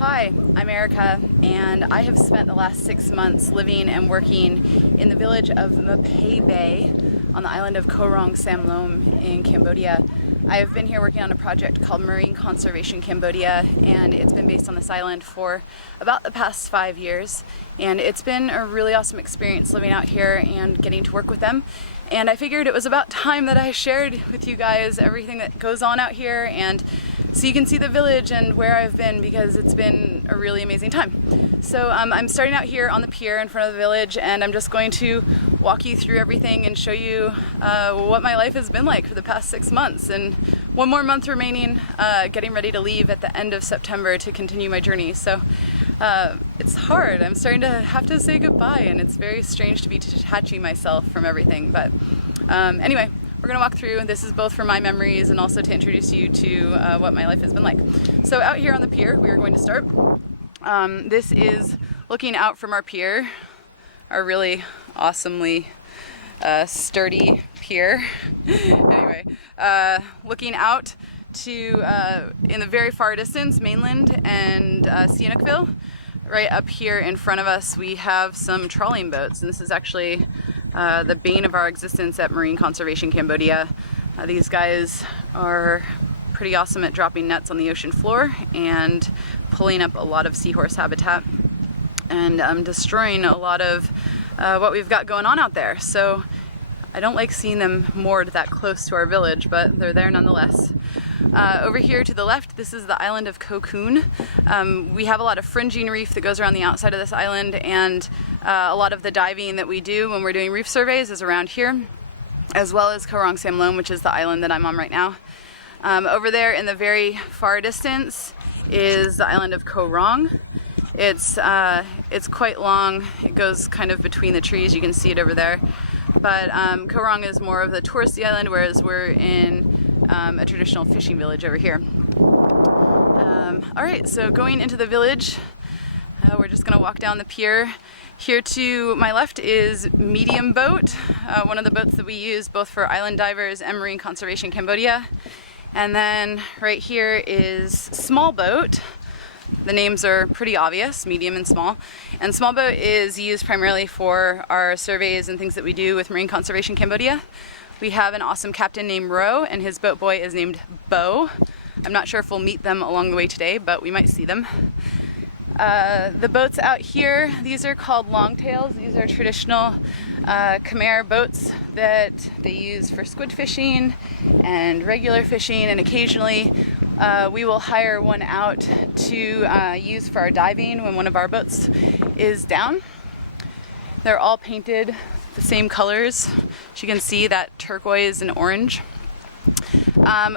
Hi, I'm Erika, and I have spent the last 6 months living and working in the village of Mapei Bay on the island of Korong Samloem in Cambodia. I have been here working on a project called Marine Conservation Cambodia, and it's been based on this island for about the past 5 years. And it's been a really awesome experience living out here and getting to work with them. And I figured it was about time that I shared with you guys everything that goes on out here, and so you can see the village and where I've been, because it's been a really amazing time. So I'm starting out here on the pier in front of the village, and I'm just going to walk you through everything and show you what my life has been like for the past 6 months, and one more month remaining, getting ready to leave at the end of September to continue my journey. So it's hard. I'm starting to have to say goodbye, and it's very strange to be detaching myself from everything. But anyway, we're gonna walk through. This is both for my memories and also to introduce you to what my life has been like. So out here on the pier, we are going to start. This is looking out from our pier, our really awesomely sturdy pier. Anyway, looking out to, in the very far distance, mainland and Sihanoukville. Right up here in front of us, we have some trawling boats, and this is actually the bane of our existence at Marine Conservation Cambodia. These guys are pretty awesome at dropping nets on the ocean floor and pulling up a lot of seahorse habitat and destroying a lot of what we've got going on out there. So I don't like seeing them moored that close to our village, but they're there nonetheless. Over here to the left, this is the island of Cocoon. We have a lot of fringing reef that goes around the outside of this island, and a lot of the diving that we do when we're doing reef surveys is around here, as well as Korong Samloem, which is the island that I'm on right now. Over there in the very far distance is the island of Korong. It's quite long. It goes kind of between the trees. You can see it over there. But Korong is more of the touristy island, whereas we're in a traditional fishing village over here. Alright, so going into the village, we're just going to walk down the pier. Here to my left is Medium Boat, one of the boats that we use both for island divers and Marine Conservation Cambodia. And then right here is Small Boat. The names are pretty obvious, medium and small. And Small Boat is used primarily for our surveys and things that we do with Marine Conservation Cambodia. We have an awesome captain named Ro, and his boat boy is named Bo. I'm not sure if we'll meet them along the way today, but we might see them. The boats out here, these are called longtails. These are traditional Khmer boats that they use for squid fishing and regular fishing, and occasionally we will hire one out to use for our diving when one of our boats is down. They're all painted the same colors. As you can see, that turquoise and orange.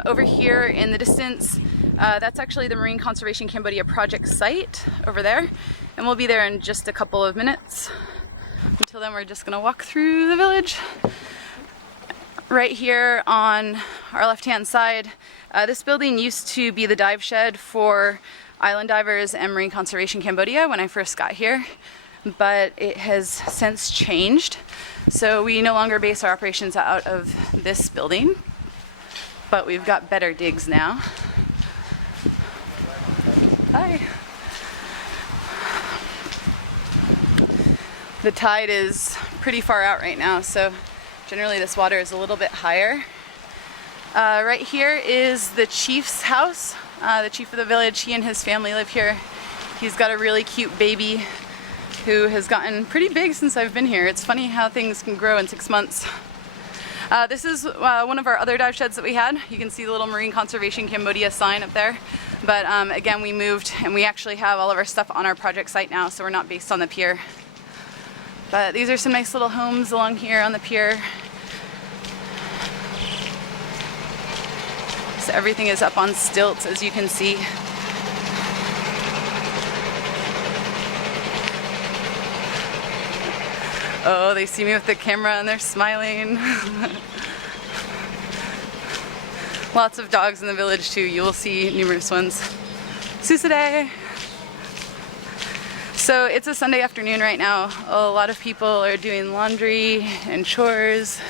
Over here in the distance, that's actually the Marine Conservation Cambodia project site over there, and we'll be there in just a couple of minutes. Until then, we're just gonna walk through the village. Right here on our left-hand side, this building used to be the dive shed for island divers and Marine Conservation Cambodia when I first got here, but it has since changed. So we no longer base our operations out of this building, but we've got better digs now. Hi. The tide is pretty far out right now, so generally this water is a little bit higher. Right here is the chief's house. The chief of the village, he and his family live here. He's got a really cute baby who has gotten pretty big since I've been here. It's funny how things can grow in 6 months. This is one of our other dive sheds that we had. You can see the little Marine Conservation Cambodia sign up there. But again, we moved, and we actually have all of our stuff on our project site now, so we're not based on the pier. But these are some nice little homes along here on the pier. So everything is up on stilts, as you can see. Oh, they see me with the camera and they're smiling. Lots of dogs in the village too. You will see numerous ones. Susade! So it's a Sunday afternoon right now. A lot of people are doing laundry and chores.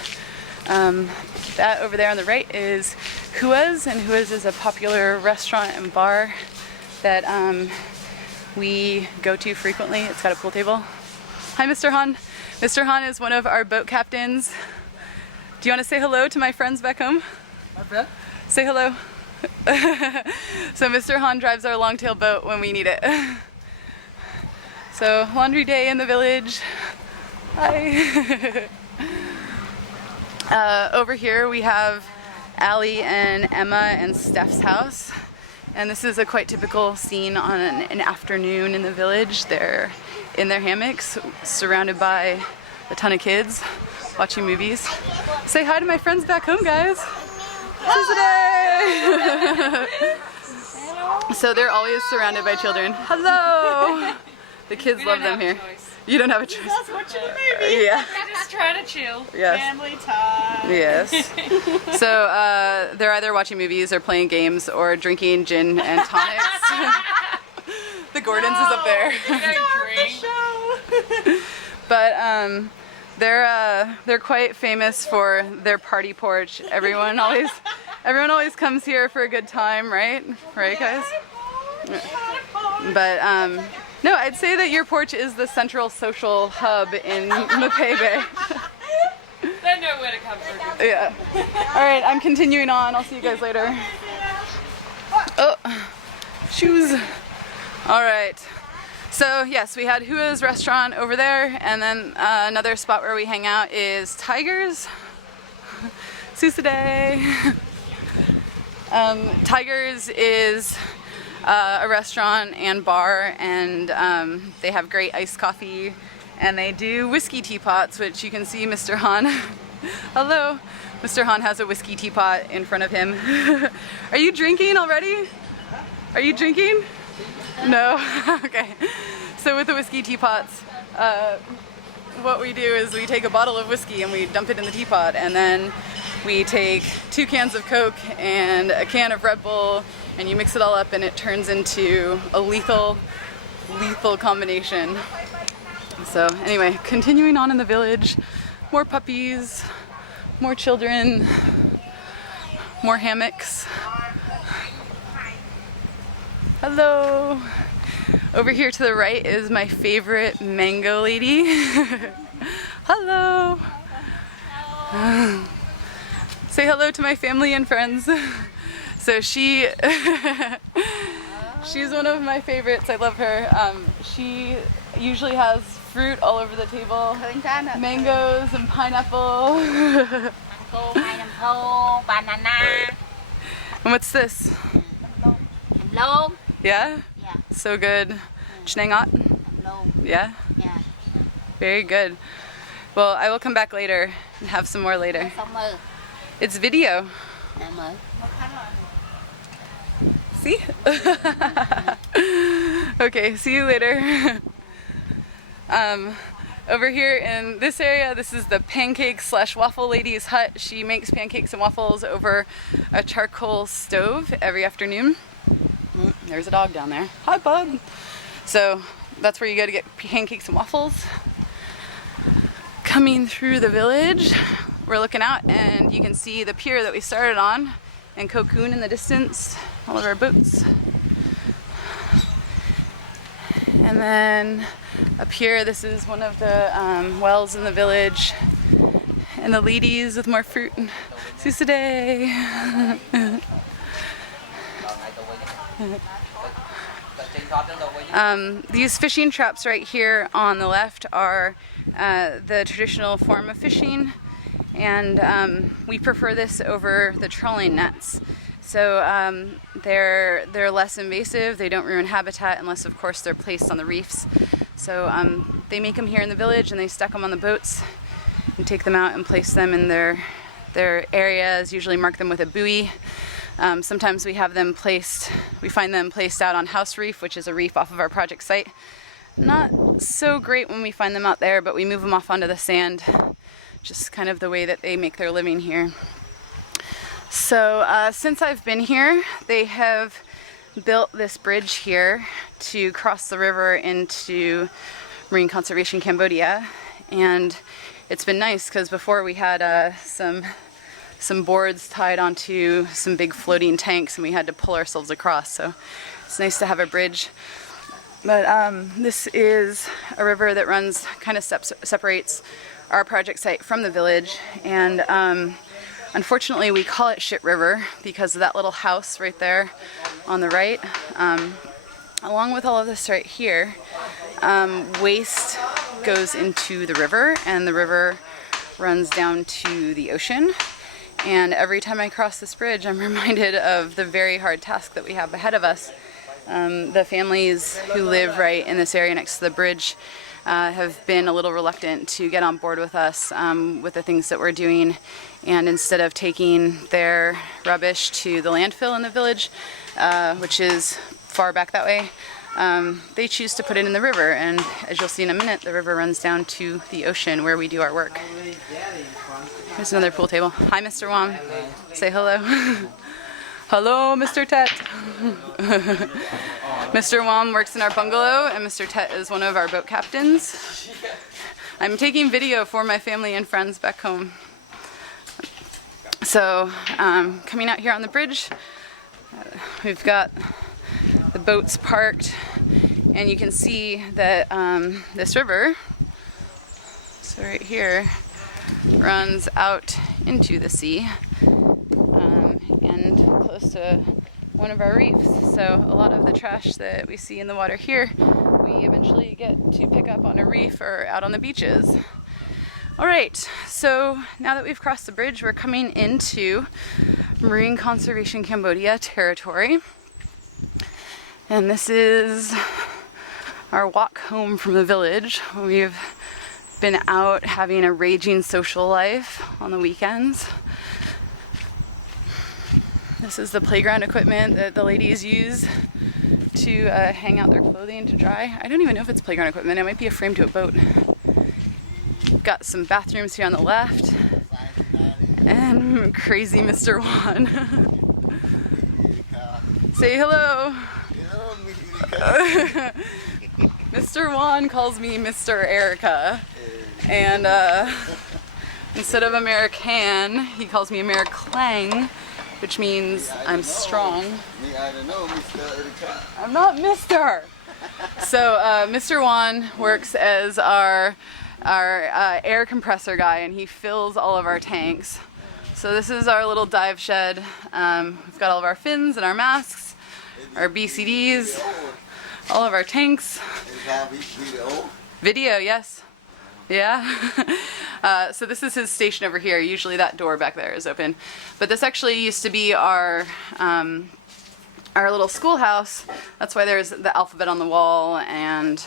That over there on the right is Hua's, and Hua's is a popular restaurant and bar that we go to frequently. It's got a pool table. Hi, Mr. Han. Mr. Han is one of our boat captains. Do you want to say hello to my friends back home? Say hello. So Mr. Han drives our longtail boat when we need it. So laundry day in the village. Hi. Over here we have Allie and Emma and Steph's house. And this is a quite typical scene on an afternoon in the village. They're in their hammocks, surrounded by a ton of kids, watching movies. Say hi to my friends back home, guys. Hi. So they're always surrounded by children. Hello. The kids love them here. You don't have a choice. Just watching a movie. Yeah. We're just trying to chill. Yes. Family time. Yes. So they're either watching movies or playing games or drinking gin and tonics. The Gordons is up there. But they're quite famous for their party porch. Everyone always comes here for a good time, right? Right, guys? But no, I'd say that your porch is the central social hub in Mapei Bay. They know where to come from. Yeah. All right, I'm continuing on. I'll see you guys later. Oh, shoes. All right. So yes, we had Hua's restaurant over there, and then another spot where we hang out is Tigers. Susade. Tigers is a restaurant and bar, and they have great iced coffee, and they do whiskey teapots, which you can see Mr. Han. Hello. Mr. Han has a whiskey teapot in front of him. Are you drinking already? Are you drinking? No? Okay. So with the whiskey teapots, what we do is we take a bottle of whiskey and we dump it in the teapot, and then we take 2 cans of Coke and a can of Red Bull, and you mix it all up and it turns into a lethal combination. So anyway, continuing on in the village, more puppies, more children, more hammocks. Hello. Over here to the right is my favorite mango lady. Hello. Say hello to my family and friends. So she's one of my favorites. I love her. She usually has fruit all over the table. Mangoes and pineapple. Pineapple, banana. And what's this? Lôm. Yeah? Yeah. So good. Chnangot? Lôm. Yeah? Yeah. Very good. Well, I will come back later and have some more later. Xong rồi. It's video. Em ơi. See? Okay, see you later. Over here in this area, this is the pancake/waffle lady's hut. She makes pancakes and waffles over a charcoal stove every afternoon. There's a dog down there. Hi, bud. So that's where you go to get pancakes and waffles. Coming through the village, we're looking out and you can see the pier that we started on and Cocoon in the distance, all of our boats. And then up here, this is one of the wells in the village, and the ladies with more fruit. Susade. These fishing traps right here on the left are the traditional form of fishing, and we prefer this over the trawling nets. So they're less invasive, they don't ruin habitat unless of course they're placed on the reefs. So they make them here in the village and they stack them on the boats and take them out and place them in their areas, usually mark them with a buoy. Sometimes we find them placed out on House Reef, which is a reef off of our project site. Not so great when we find them out there, but we move them off onto the sand, just kind of the way that they make their living here. So since I've been here, they have built this bridge here to cross the river into Marine Conservation Cambodia, and it's been nice because before we had some boards tied onto some big floating tanks and we had to pull ourselves across, so it's nice to have a bridge. But this is a river that runs, kind of separates our project site from the village, and unfortunately we call it Shit River because of that little house right there on the right. Along with all of this right here, waste goes into the river, and the river runs down to the ocean. And every time I cross this bridge, I'm reminded of the very hard task that we have ahead of us. The families who live right in this area next to the bridge have been a little reluctant to get on board with us with the things that we're doing, and instead of taking their rubbish to the landfill in the village, which is far back that way, they choose to put it in the river, and as you'll see in a minute, the river runs down to the ocean where we do our work. Here's another pool table. Hi, Mr. Wong. Say hello. Hello, Mr. Tet. Mr. Wong works in our bungalow, and Mr. Tet is one of our boat captains. I'm taking video for my family and friends back home. So, coming out here on the bridge, we've got the boats parked, and you can see that this river, so right here, runs out into the sea and close to one of our reefs. So a lot of the trash that we see in the water here, we eventually get to pick up on a reef or out on the beaches. All right, so now that we've crossed the bridge, we're coming into Marine Conservation Cambodia territory. And this is our walk home from the village. We've been out having a raging social life on the weekends. This is the playground equipment that the ladies use to hang out their clothing to dry. I don't even know if it's playground equipment. It might be a frame to a boat. Got some bathrooms here on the left. And crazy Mr. Wan. Say hello. Mr. Wan calls me Mr. Erika. And instead of American, he calls me Americlang, which means I'm strong. I'm not Mr. So Mr. Wan works as our air compressor guy, and he fills all of our tanks. So this is our little dive shed. We've got all of our fins and our masks, our BCDs, all of our tanks. Video, yes. Yeah. So this is his station over here. Usually that door back there is open. But this actually used to be our little schoolhouse. That's why there's the alphabet on the wall and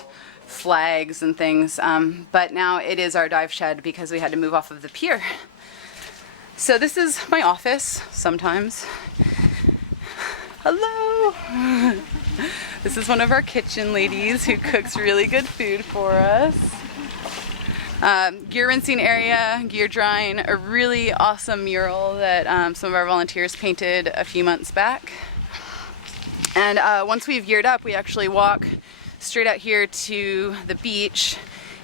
flags and things. But now it is our dive shed because we had to move off of the pier. So this is my office sometimes. Hello! This is one of our kitchen ladies who cooks really good food for us. Gear rinsing area, gear drying, a really awesome mural that some of our volunteers painted a few months back. And once we've geared up, we actually walk straight out here to the beach,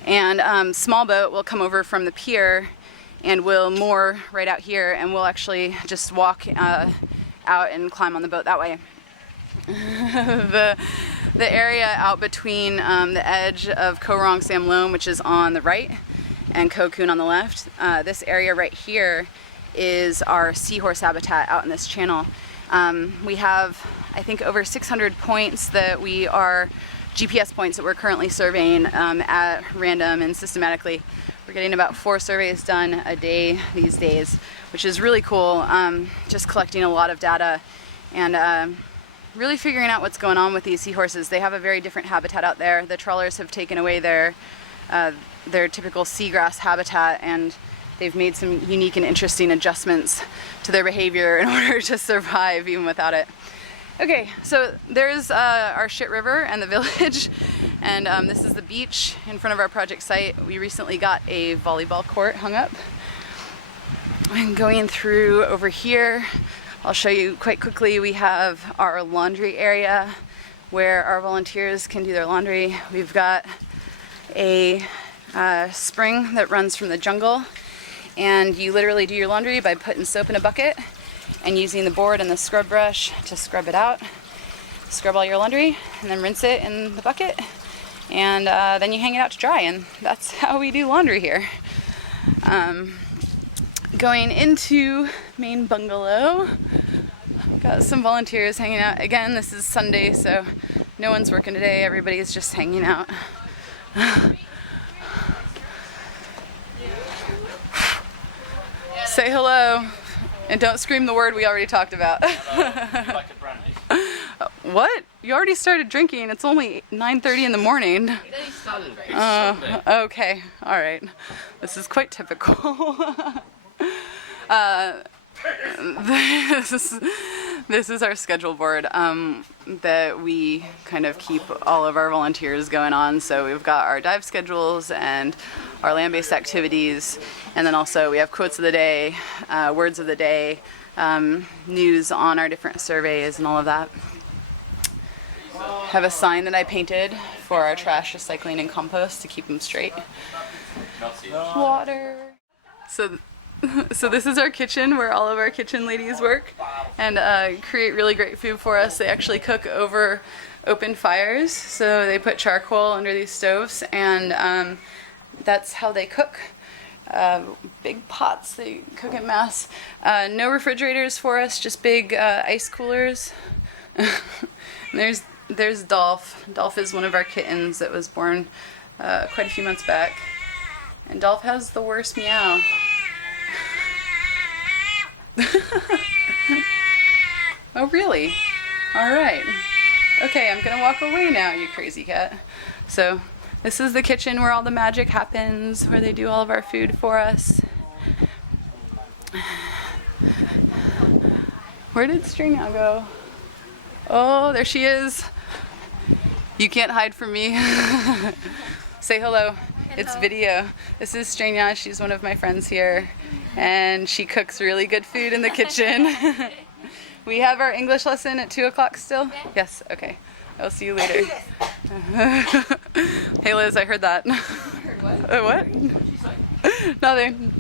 and small boat will come over from the pier and we'll moor right out here, and we'll actually just walk out and climb on the boat that way. The area out between the edge of Cocoon Sam Loam, which is on the right, and Cocoon on the left, this area right here is our seahorse habitat out in this channel. We have, I think, over 600 points that we are GPS points that we're currently surveying at random and systematically. We're getting about 4 surveys done a day these days, which is really cool. Just collecting a lot of data and really figuring out what's going on with these seahorses. They have a very different habitat out there. The trawlers have taken away their typical seagrass habitat, and they've made some unique and interesting adjustments to their behavior in order to survive even without it. Okay, so there's our Shit River and the village, and this is the beach in front of our project site. We recently got a volleyball court hung up. I'm going through over here. I'll show you quite quickly. We have our laundry area where our volunteers can do their laundry. We've got a spring that runs from the jungle, and you literally do your laundry by putting soap in a bucket and using the board and the scrub brush to scrub it out. scrub all your laundry, and then rinse it in the bucket, and then you hang it out to dry, and that's how we do laundry here. Going into main bungalow, got some volunteers hanging out. Again, this is Sunday, so no one's working today. Everybody's just hanging out. Say hello, and don't scream the word we already talked about. What? You already started drinking. It's only 9:30 in the morning. Okay, all right. This is quite typical. This is our schedule board that we kind of keep all of our volunteers going on. So we've got our dive schedules and our land-based activities, and then also we have quotes of the day, words of the day, news on our different surveys and all of that. Have a sign that I painted for our trash recycling and compost to keep them straight. Water. So this is our kitchen where all of our kitchen ladies work and create really great food for us. They actually cook over open fires, so they put charcoal under these stoves, and that's how they cook. Big pots, they cook en masse. No refrigerators for us, just big ice coolers. There's Dolph. Dolph is one of our kittens that was born quite a few months back, and Dolph has the worst meow. Oh, really? Alright. Okay, I'm gonna walk away now, you crazy cat. So, this is the kitchen where all the magic happens, where they do all of our food for us. Where did Strina go? Oh, there she is. You can't hide from me. Say hello. It's video. This is Strina. She's one of my friends here, and she cooks really good food in the kitchen. We have our English lesson at 2 o'clock still? Yeah. Yes, okay. I'll see you later. Hey Liz, I heard that. You heard what? What? Nothing.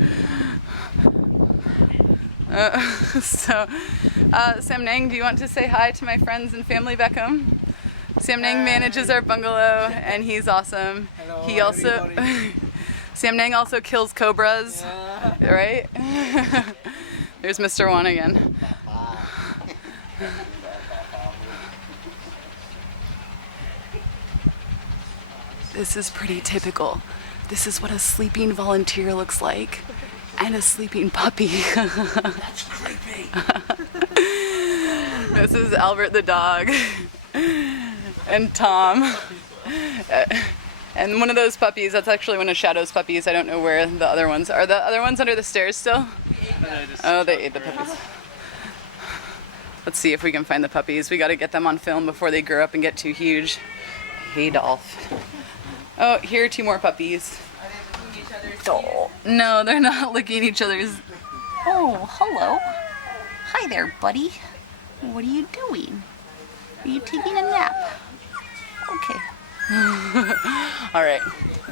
Sam Nang, do you want to say hi to my friends and family back home? Sam Nang manages our bungalow, and he's awesome. Hello, he also, Sam Nang also kills cobras, right? There's Mr. Wan again. This is pretty typical. This is what a sleeping volunteer looks like. And a sleeping puppy. That's creepy. This is Albert the dog. And Tom. And one of those puppies, that's actually one of Shadow's puppies. I don't know where the other ones are. The other ones under the stairs still? Oh, they ate the puppies. Let's see if we can find the puppies. We gotta get them on film before they grow up and get too huge. Hey, Dolph. Oh, here are 2 more puppies. Oh, no, they're not licking each other's. Oh, hello. Hi there, buddy. What are you doing? Are you taking a nap? Okay. All right.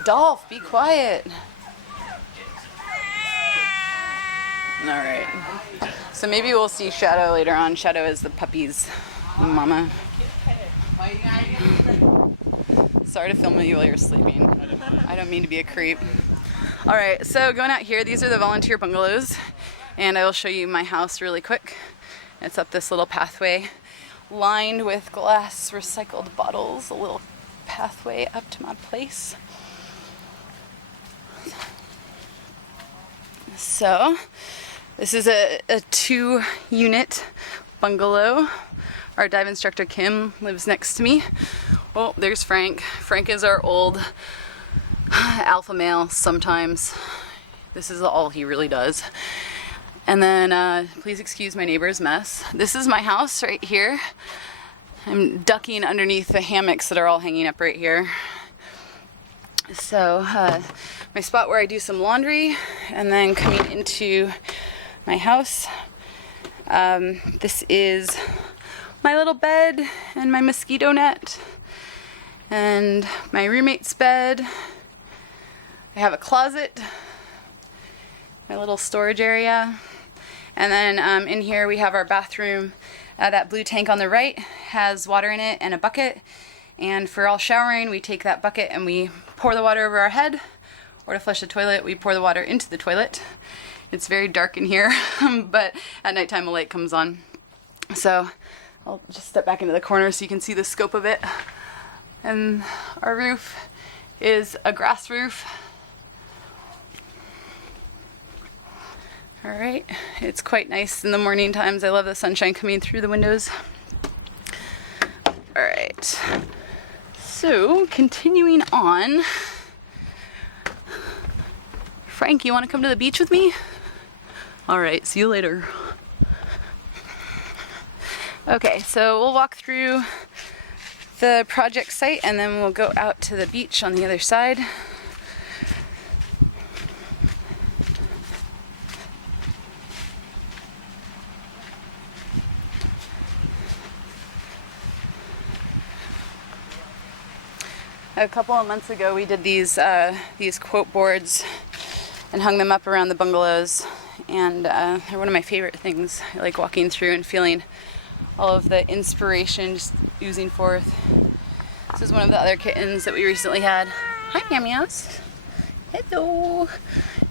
Dolph, be quiet. All right. So maybe we'll see Shadow later on. Shadow is the puppy's mama. Sorry to film you while you're sleeping. I don't mean to be a creep. All right, so going out here, these are the volunteer bungalows, and I will show you my house really quick. It's up this little pathway lined with glass recycled bottles, a little pathway up to my place. So this is a 2-unit bungalow. Our dive instructor Kim lives next to me. Oh, there's Frank. Frank is our old alpha male sometimes. This is all he really does. And then please excuse my neighbor's mess. This is my house right here. I'm ducking underneath the hammocks that are all hanging up right here. So my spot where I do some laundry, and then coming into my house. This is my little bed and my mosquito net and my roommate's bed. I have a closet, my little storage area, and then in here we have our bathroom, That blue tank on the right has water in it and a bucket. And for all showering, we take that bucket and we pour the water over our head. Or to flush the toilet, we pour the water into the toilet. It's very dark in here, but at nighttime a light comes on. So I'll just step back into the corner so you can see the scope of it. And our roof is a grass roof. All right, it's quite nice in the morning times. I love the sunshine coming through the windows. All right, so continuing on. Frank, you want to come to the beach with me? All right, see you later. Okay, so we'll walk through the project site and then we'll go out to the beach on the other side. A couple of months ago we did these quote boards and hung them up around the bungalows, and they're one of my favorite things. I like walking through and feeling all of the inspiration just oozing forth. This is one of the other kittens that we recently had. Hi, Meow Meows. Hello.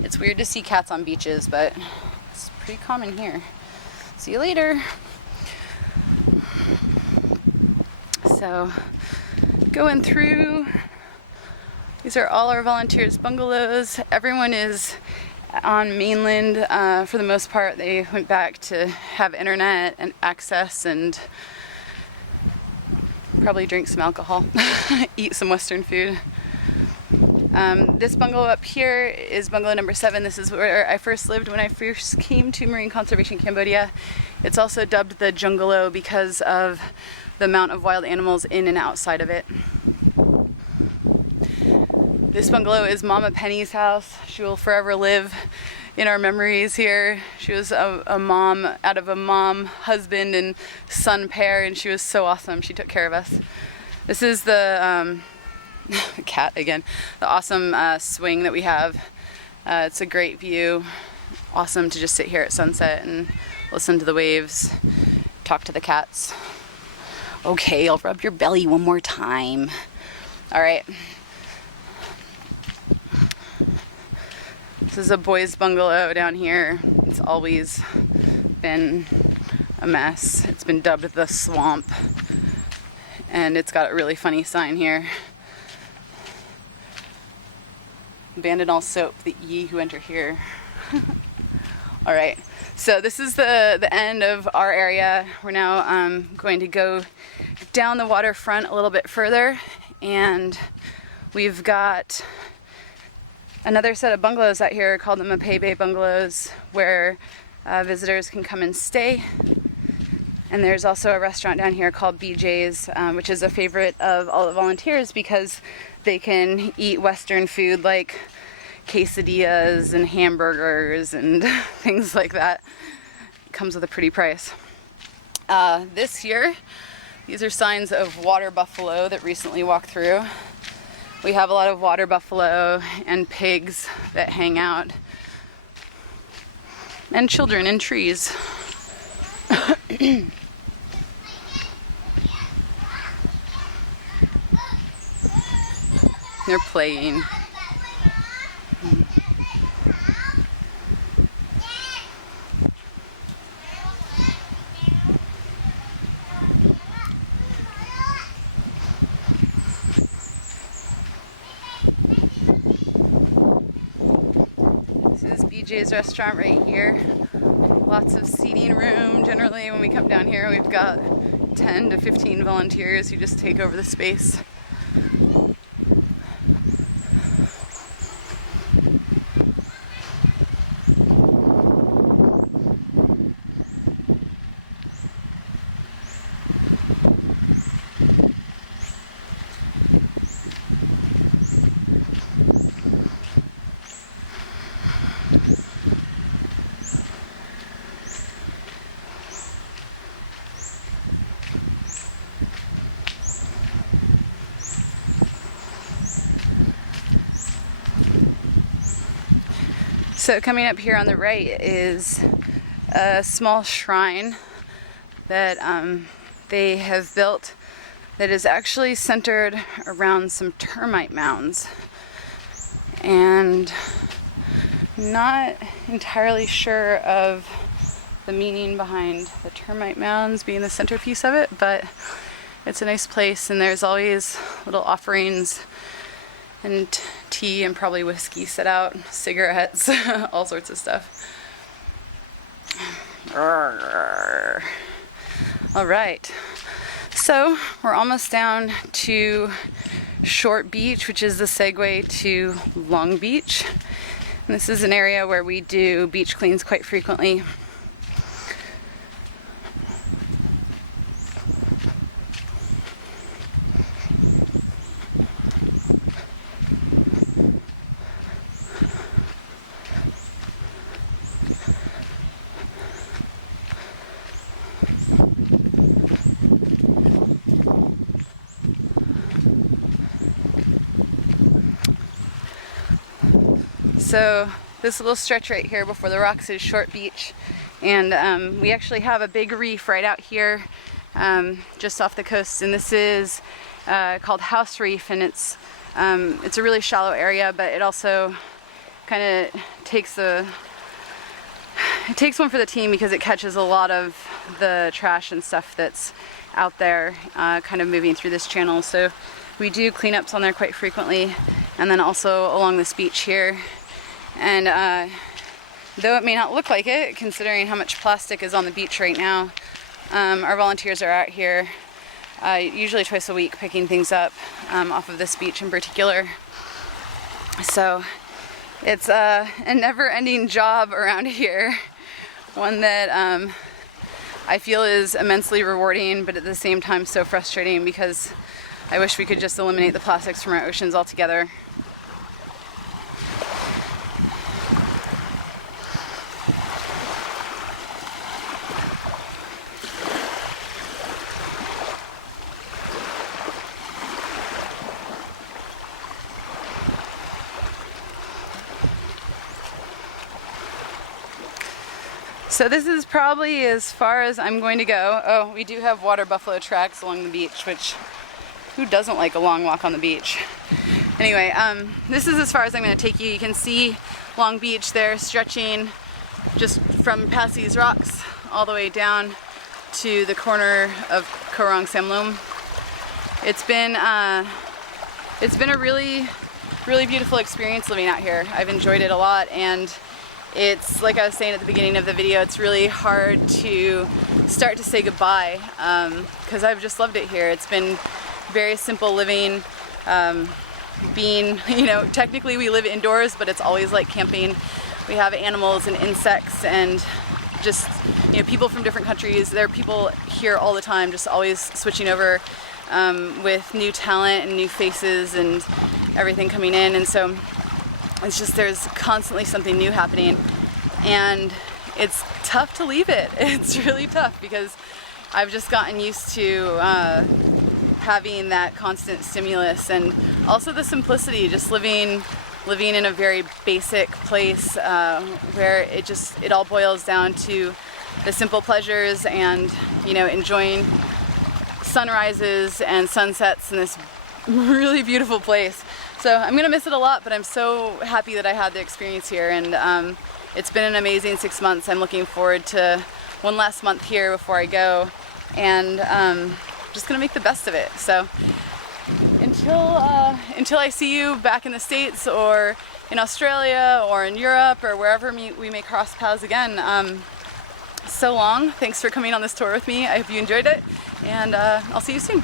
It's weird to see cats on beaches, but it's pretty common here. See you later. So, going through, these are all our volunteers' bungalows. Everyone is on mainland for the most part. They went back to have internet and access and probably drink some alcohol, eat some Western food. This bungalow up here is bungalow number 7. This is where I first lived when I first came to Marine Conservation Cambodia. It's also dubbed the Bungalow because of the amount of wild animals in and outside of it. This bungalow is Mama Penny's house. She will forever live in our memories here. She was a mom out of a mom, husband, and son pair, and she was so awesome. She took care of us. This is the cat again, the awesome swing that we have. It's a great view. Awesome to just sit here at sunset and listen to the waves, talk to the cats. Okay, I'll rub your belly one more time. All right. This is a boys' bungalow down here. It's always been a mess. It's been dubbed the swamp. And it's got a really funny sign here. Abandon all soap, the ye who enter here. All right, so this is the end of our area. We're now going to go down the waterfront a little bit further, and we've got another set of bungalows out here called the Mape Bungalows, where visitors can come and stay. And there's also a restaurant down here called BJ's, which is a favorite of all the volunteers because they can eat Western food like quesadillas and hamburgers and things like that. It comes with a pretty price. This year, these are signs of water buffalo that recently walked through. We have a lot of water buffalo and pigs that hang out, and children in trees. They're playing. This is BJ's restaurant right here. Lots of seating room. Generally when we come down here we've got 10 to 15 volunteers who just take over the space. So coming up here on the right is a small shrine that they have built that is actually centered around some termite mounds. And I'm not entirely sure of the meaning behind the termite mounds being the centerpiece of it, but it's a nice place, and there's always little offerings and tea and probably whiskey set out, cigarettes, all sorts of stuff. All right, so we're almost down to Short Beach, which is the segue to Long Beach. And this is an area where we do beach cleans quite frequently. So this little stretch right here before the rocks is Short Beach, and we actually have a big reef right out here just off the coast, and this is called House Reef, and it's a really shallow area, but it also kind of takes one for the team because it catches a lot of the trash and stuff that's out there kind of moving through this channel. So we do cleanups on there quite frequently, and then also along this beach here. And though it may not look like it, considering how much plastic is on the beach right now, our volunteers are out here usually twice a week picking things up off of this beach in particular. So it's a never-ending job around here, one that I feel is immensely rewarding, but at the same time so frustrating because I wish we could just eliminate the plastics from our oceans altogether. So this is probably as far as I'm going to go. Oh, we do have water buffalo tracks along the beach, which who doesn't like a long walk on the beach? Anyway, this is as far as I'm going to take you. You can see Long Beach there stretching just from past these rocks all the way down to the corner of Cocoon Samloom. It's been a really beautiful experience living out here. I've enjoyed it a lot, and it's like I was saying at the beginning of the video, it's really hard to start to say goodbye because I've just loved it here. It's been very simple living, technically we live indoors, but it's always like camping. We have animals and insects and just, people from different countries. There are people here all the time, just always switching over with new talent and new faces and everything coming in. And so it's just, there's constantly something new happening, and it's tough to leave it. It's really tough because I've just gotten used to having that constant stimulus, and also the simplicity, just living in a very basic place where it all boils down to the simple pleasures and, enjoying sunrises and sunsets in this really beautiful place. So I'm gonna miss it a lot, but I'm so happy that I had the experience here, and it's been an amazing 6 months. I'm looking forward to one last month here before I go, and just gonna make the best of it. So until I see you back in the States or in Australia or in Europe or wherever we may cross paths again, so long. Thanks for coming on this tour with me. I hope you enjoyed it, and I'll see you soon.